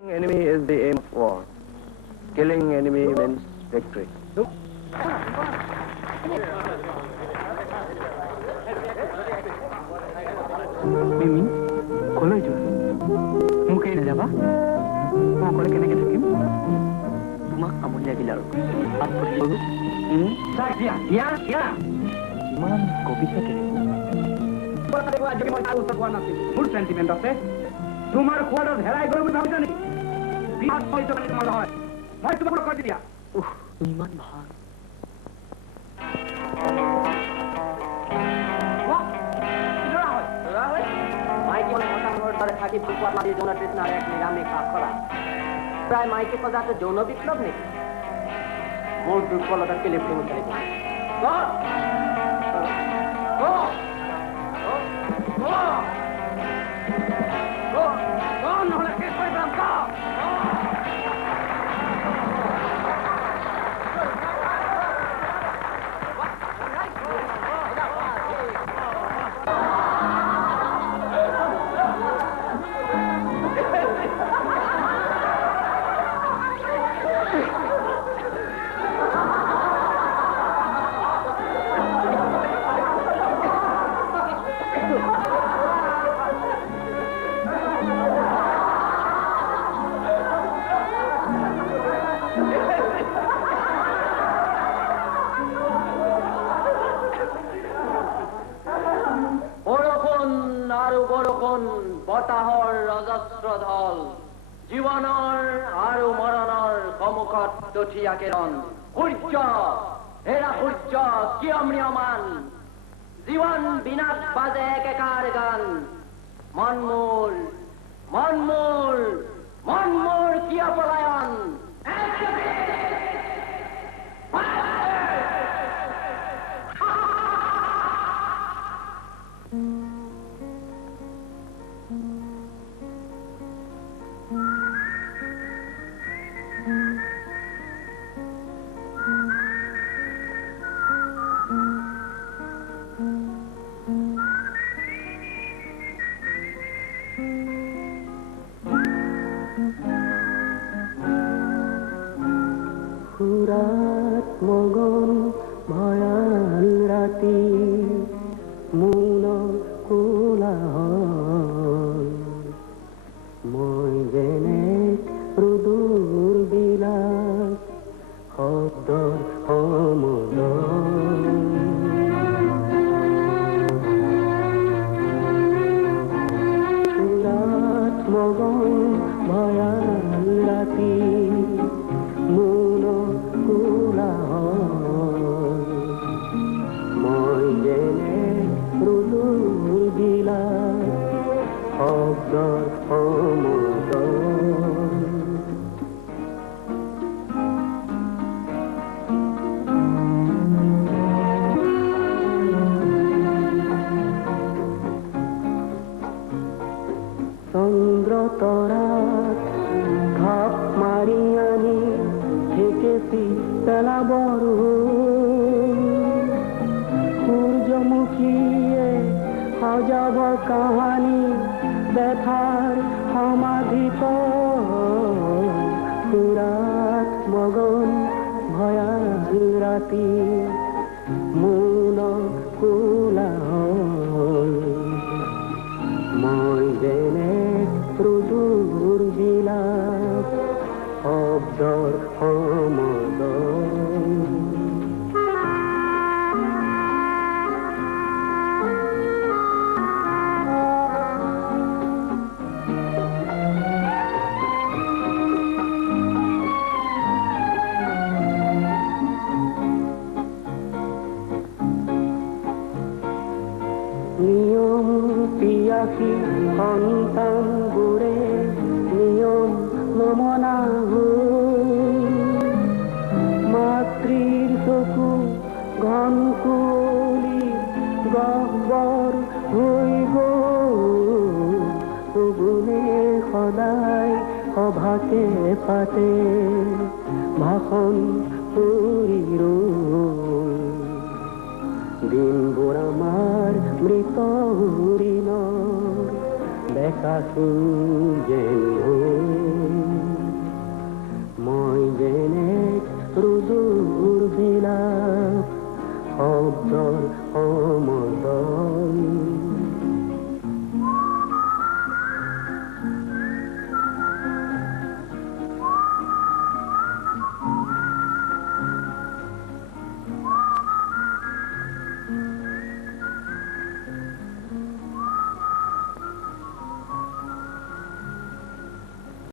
Enemy is the aim of war. Killing enemy means victory. Mimi, kolay jo. Mukay na jaba. Mo kole kene ke thakim. Tuma amulia dilaru. Apur yogu. Sakya, ya. Iman kobisa kere. Bata deko ajke mon alu sakwa nasi. Good sentiment ase. Tumar khwada herai goro me bhabita nahi. বিমান পয়সা মানে তোমার হয় মই তোমাকে করে দিয়া উহ বিমান ভাগ মাইকে মোটা মোট ধরে থাকি ফুটবল মারি যৌন তৃষ্ণার এক নিরামী কাজ করা প্রায় মাইকে পদার্থ যৌন বিপ্লব নেই মোট দুর্বলতা কেলে প্রেম করে নহলে শেষ করে দাম কা বতাহৰ অজস্ৰ ঢল জীৱনৰ আৰু মৰণৰ সমুখত দঠিয়া কেৰণ সূৰ্য হেৰা সূৰ্য কিয় ম্ৰিয়মান জীৱন বিনাশ বাজে একেকাৰ গান মন মোৰ কিয় পলায়ন মগন ভয়াল ৰাতি মৌন কোলাহল মই যেনে ৰুদুৰ বিলাস শব্দৰ সমদল সুৰাত মগন ভয়াল ৰাতি চন্দ্ৰ তৰাত ঘাপ মাৰি আনি ঠেকেচি পেলাবৰ সূৰ্যমুখীয়ে সজাব কাহানী ব্যথাৰ সমাধিত সুৰাত মগন ভয়াল ৰাতি মৌন কোলাহল মই যেনে ৰুদুৰ বিলাস শব্দৰ সমদল নিয়ম পিয়াসী সন্তানবোৰে নিয়ম নমনা মাতৃৰ চকু ঘন কুঁৱলী গহ্বৰ হৈ গুণে সদায় সভাকে পাতে ভাষণ কৰি দিনবোৰ আমাৰ মৃত হৰিণৰ দেখা যেন